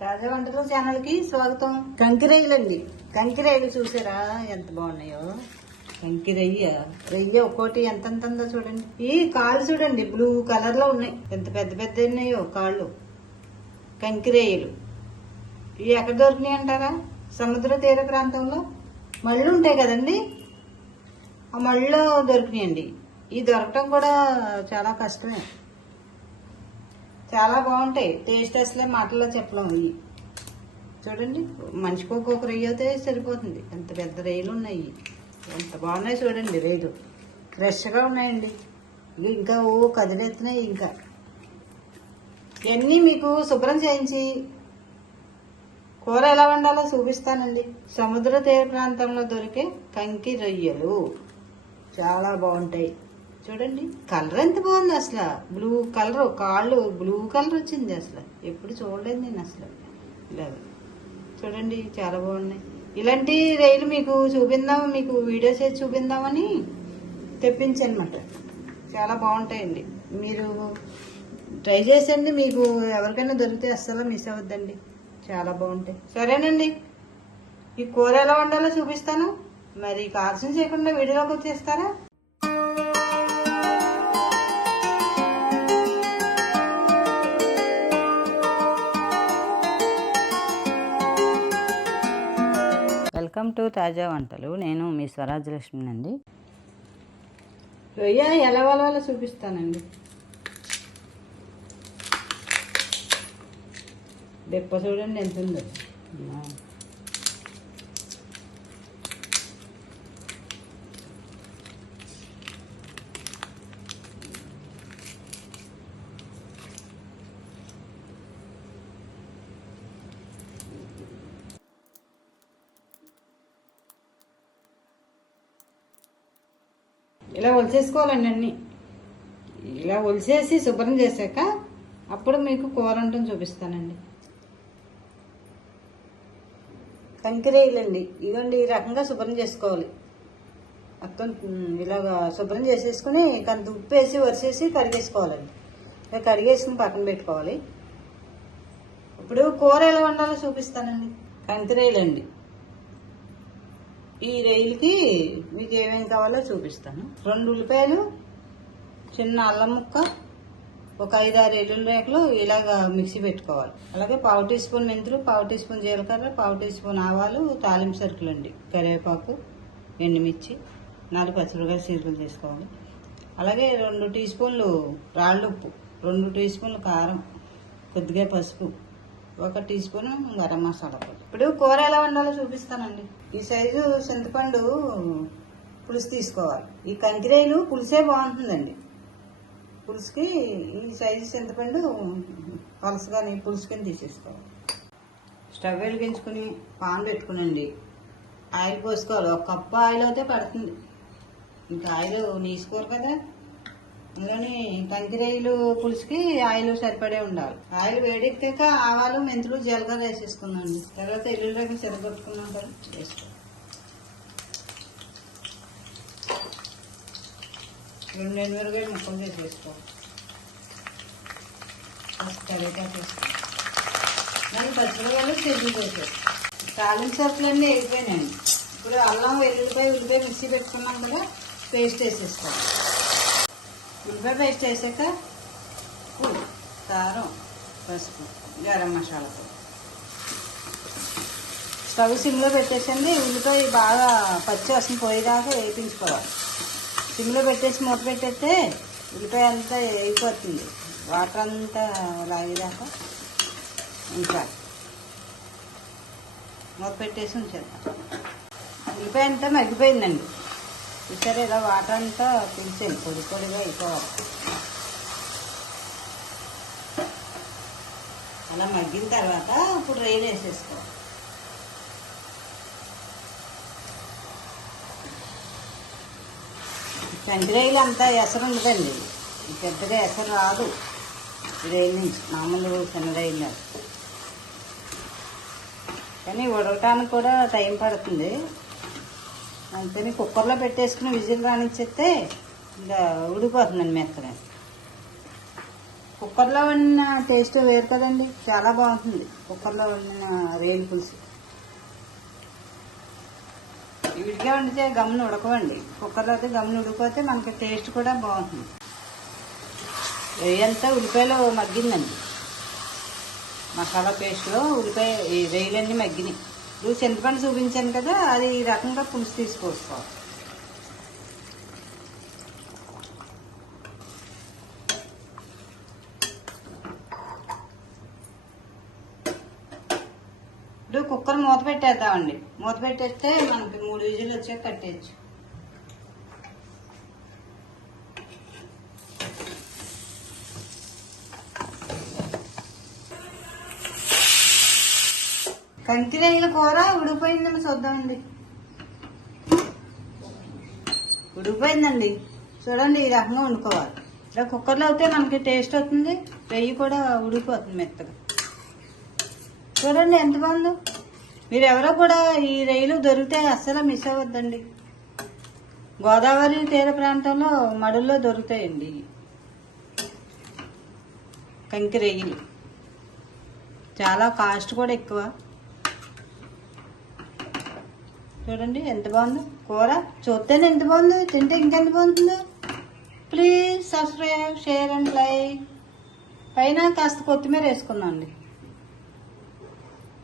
తాజా వంటల ఛానల్కి స్వాగతం. కంకిరయ్యలండి. కంకిరయ్యలు చూసారా? ఎంత బాగున్నాయో. కంకిరయ్య. రయ్య ఒక్కోటి ఎంత ఉందో చూడండి. ఈ కాళ్ళు చూడండి బ్లూ కలర్లో ఉన్నాయి. ఎంత పెద్ద పెద్ద ఉన్నాయో కాళ్ళు. కంకిరయ్యలు. ఇవి ఎక్కడ దొరికినాయి అంటారా? సముద్ర తీర ప్రాంతంలో? మళ్ళు ఉంటాయి కదండి. ఆ మళ్ళీ దొరికినాయండి. ఈ దొరకటం కూడా చాలా కష్టమే. చాలా బాగుంటాయి. టేస్ట్ అసలే మాటల్లో చెప్పలేము. ఇవి చూడండి మనిషికి ఒక్కొక్క రొయ్య అయితే సరిపోతుంది. ఎంత పెద్ద రొయ్యలు ఉన్నాయి. ఎంత బాగున్నాయి చూడండి రొయ్యలు. ఫ్రెష్గా ఉన్నాయండి. ఇంకా ఓ కదిలెత్తున్నాయి ఇంకా. ఇవన్నీ మీకు శుభ్రం చేయించి కూర ఎలా వండాలో చూపిస్తానండి. సముద్ర తీర ప్రాంతంలో దొరికే కంకి రొయ్యలు. చాలా బాగుంటాయి. చూడండి. కలర్ ఎంత బాగుంది అసలు. బ్లూ కలర్ కాళ్ళు బ్లూ కలర్ వచ్చింది అసలు. ఎప్పుడు చూడలేదు నేను అసలు. ఇలాగ చూడండి చాలా బాగున్నాయి. ఇలాంటి రైలు మీకు చూపిందాం మీకు వీడియో చేసి చూపిందామని తెప్పించనమాట. చాలా బాగుంటాయండి. మీరు ట్రై చేసండి మీకు ఎవరికైనా దొరికితే అస్సలు మిస్ అవ్వద్దండి. చాలా బాగుంటాయి. సరేనండి. ఈ కూర ఎలా వండాలో చూపిస్తాను. మరి కాల్సిన చేయకుండా వీడియోలోకి వచ్చేస్తారా? వెల్కమ్ టు తాజా వంటలు. నేను మీ స్వరాజ్యలక్ష్మి అండి రొయ్య ఎలా వలవాలో చూపిస్తానండి? దెప్ప చూడండి ఎంత ఉందో. ఇలా ఒలిచేసుకోవాలండి అన్నీ. ఇలా ఒలిచేసి శుభ్రం చేశాక అప్పుడు మీకు కూర ఉంటుంది చూపిస్తానండి. కంకిరేయలండి. ఇదిగోండి ఈ రకంగా శుభ్రం చేసుకోవాలి. ఉమ్, ఇలాగా శుభ్రం చేసేసుకుని కొంత ఉప్పు వేసి వరిసేసి కడిగేసుకోవాలండి. ఇలా కడిగేసుకుని పక్కన పెట్టుకోవాలి. ఇప్పుడు కూర ఎలా వండాలో చూపిస్తానండి. కంకిరేయలండి. ఈ రైలుకి మీకు ఏమేమి కావాలో చూపిస్తాను. రెండు ఉల్లిపాయలు చిన్న అల్లం ముక్క ఒక ఐదు ఆరు ఎల్లుల్లి రేఖలు ఇలాగ మిక్సీ పెట్టుకోవాలి. అలాగే పావు టీ స్పూన్ మెంతులు పావు టీ స్పూన్ జీలకర్ర పావు టీ స్పూన్ ఆవాలు తాలింపు సరుకులు అండి. కరివేపాకు ఎండుమిర్చి నాలుగు పచ్చిమిరకాయ సీరుకులు తీసుకోవాలి. అలాగే రెండు టీ స్పూన్లు రాళ్ళుప్పు రెండు టీ స్పూన్లు కారం కొద్దిగా పసుపు ఒక టీ స్పూన్ గరం మసాలా పొడి. ఇప్పుడు కూర ఎలా వండాలో చూపిస్తానండి. ఈ సైజు చింతపండు పులుసు తీసుకోవాలి. ఈ కంకిరేలు పులుసే బాగుంటుందండి. పులుసుకి ఈ సైజు చింతపండు పలసగాని పులుసు కింద తీసేసుకోవాలి. స్టవ్ వెలిగించుకుని పాన్ పెట్టుకునండి. ఆయిల్ పోసుకోవాలి. ఒక కప్పు ఆయిల్ అయితే పడుతుంది. ఇంకా ఆయిల్ నీసుకోరు కదా. ఇందులోని కంకిరేయులు పులుసుకి ఆయిల్ సరిపడే ఉండాలి. ఆయిల్ వేడెక్కాక ఆవాలు మెంతులు జీలకర్ర వేసేసుకుందండి తర్వాత ఎల్లుల్లికి చెరగొట్టుకున్నాం కదా వేసుకో. రెండు ఎనిమిరగాయలు ముక్కలు చేసేసుకోవాలి వేసుకో. కరివేపాకు వేసుకో. మరి పచ్చిమిరకాయలు చెల్లి పోసాయి తాలింపు సరుకులన్నీ వేగిపోయినాయండి ఇప్పుడు అల్లం వెల్లుల్లిపాయ ఉల్లిపాయ మిక్సీ పెట్టుకున్నాం కదా పేస్ట్ వేసేసుకోవాలి ఉల్లిపాయ పేస్ట్ వేసాక ఉప్పు కారం పసుపు గరం మసాలా పొడి. స్టవ్ సిమ్లో పెట్టేసండి ఉల్లిపాయ బాగా పచ్చి వస్తుంది పోయేదాకా వేయించుకోవాలి. సిమ్లో పెట్టేసి మూత పెట్టేస్తే ఉల్లిపాయ అంతా అయిపోతుంది. వాటర్ అంతా లాగేదాకా ఉంచాలి. మూత పెట్టేసి ఉంచేద్దాం. ఉల్లిపాయ అంతా మగ్గిపోయిందండి. చూసారు ఇలా వాటర్ అంతా పిలిచేయండి పొడి పొడిగా అయిపోవాలి. అలా మగ్గిన తర్వాత ఇప్పుడు రైలు వేసేసుకోవాలి. కంటి రైలు అంతా ఎసరు ఉండదండి. పెద్దగా ఎసరు రాదు. రైలు నుంచి మామూలు చిన్న రైలు కానీ ఉడకటానికి కూడా టైం పడుతుంది. అంతేని కుక్కర్లో పెట్టేసుకుని విజిల్ రానిచ్చేస్తే ఇంకా ఉడిపోతుందండి మెత్తగా. కుక్కర్లో వండిన టేస్ట్ వేరు కదండి చాలా బాగుంటుంది కుక్కర్లో వండిన రేలు పులుసు. విడిగా వండితే గమ్మున ఉడకవండి. కుక్కర్లో అయితే గమ్మున ఉడికిపోతే మనకి టేస్ట్ కూడా బాగుంటుంది. అంతా ఉల్లిపాయలో మగ్గిందండి. మసాలా పేస్ట్లో ఉల్లిపాయ రేయలన్నీ మగ్గినాయి. ఇప్పుడు చింతపండు చూపించాను కదా అది ఈ రకంగా పులుసు తీసుకొస్తాం ఇప్పుడు కుక్కర్ మూత పెట్టేద్దామండి. మూత పెట్టేస్తే మనకి మూడు విజులు వచ్చాక కట్టేయచ్చు. కంకిరేల కూర ఉడిపోయిందని చూద్దామండి. ఉడిపోయిందండి. చూడండి ఈ రకంగా వండుకోవాలి. ఇలా కుక్కర్లో అయితే మనకి టేస్ట్ అవుతుంది వెయ్యి కూడా ఉడికిపోతుంది మెత్తగా. చూడండి ఎంత బాగుందో. మీరు ఎవరో కూడా ఈ రైలు దొరికితే అస్సలు మిస్ అవ్వద్దండి. గోదావరి తీర ప్రాంతంలో మడుల్లో దొరుకుతాయండి. కంకి రొయ్యలు చాలా కాస్ట్ కూడా ఎక్కువ. చూడండి ఎంత బాగుందో. కూర చూస్తేనే ఎంత బాగుందో తింటే ఇంకెంత బాగుంటుందో. Please subscribe share and like పైన కాస్త కొత్తిమీర వేసుకుందాం అండి